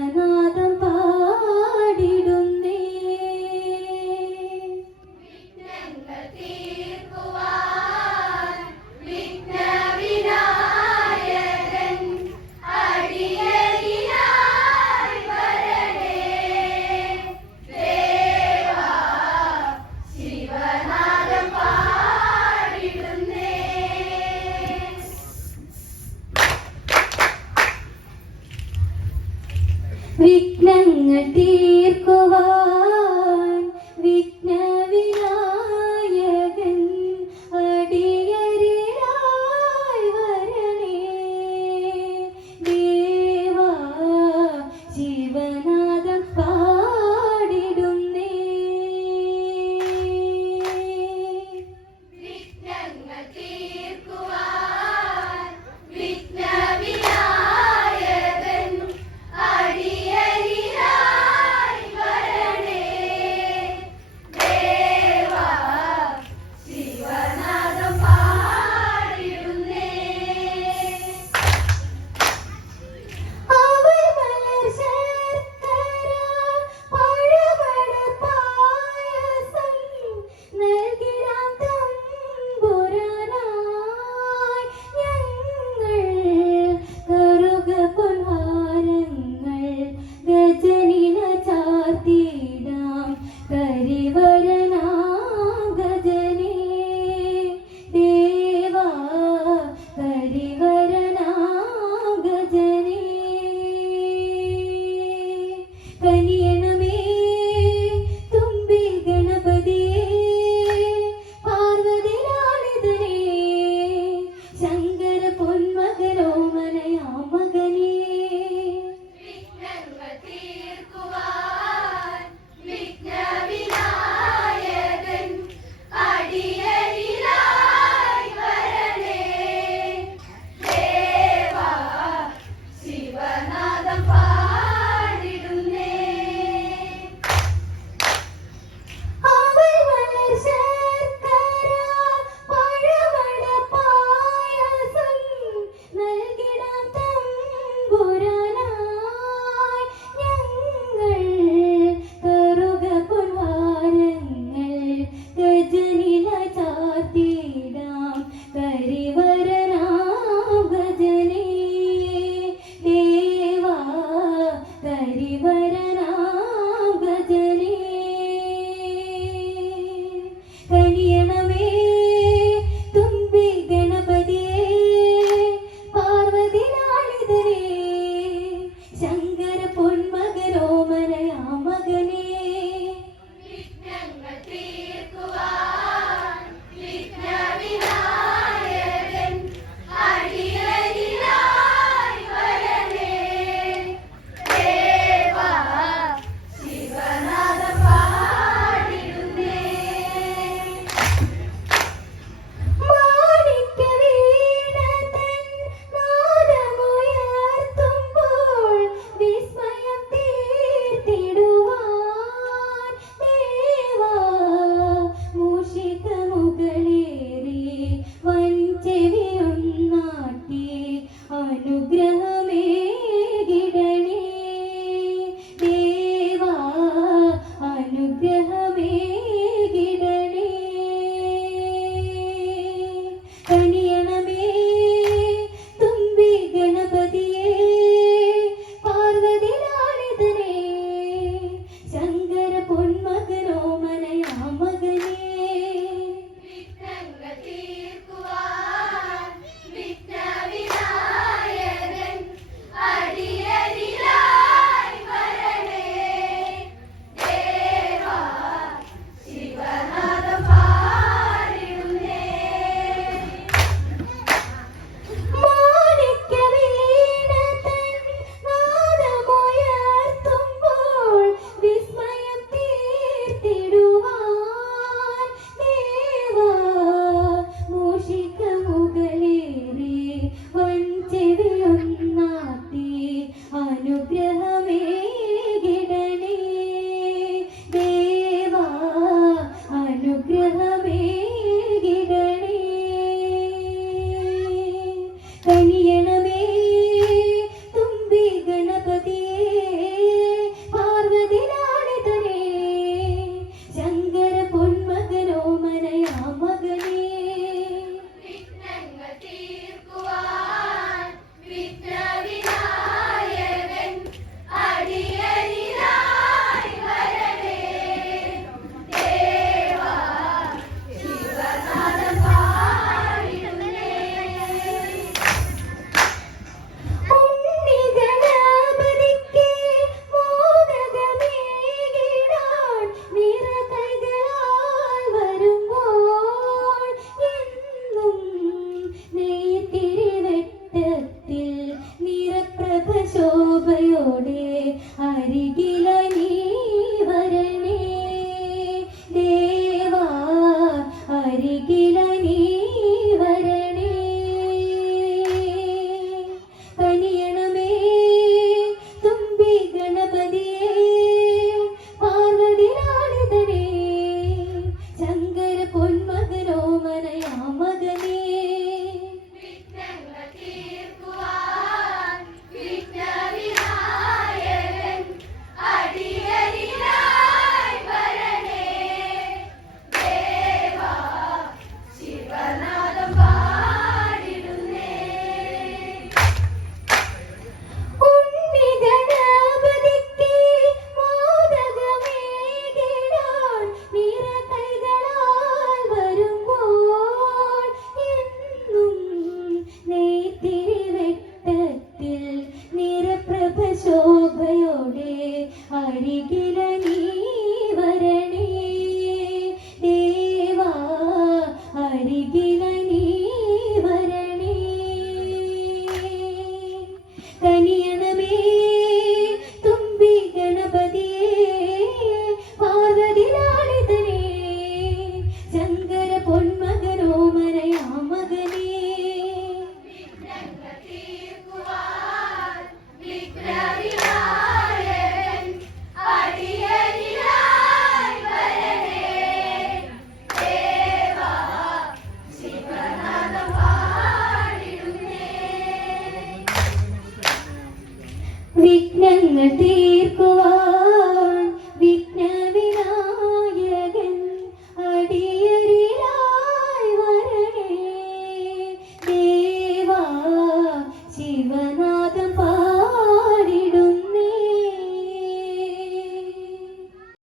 When I വിഘ്നങ്ങൾ തീർക്കുവാൻ വിഘ്നവിനായകൻ അടിയരിലായി വരണേ. ദേവാ ശിവനാദം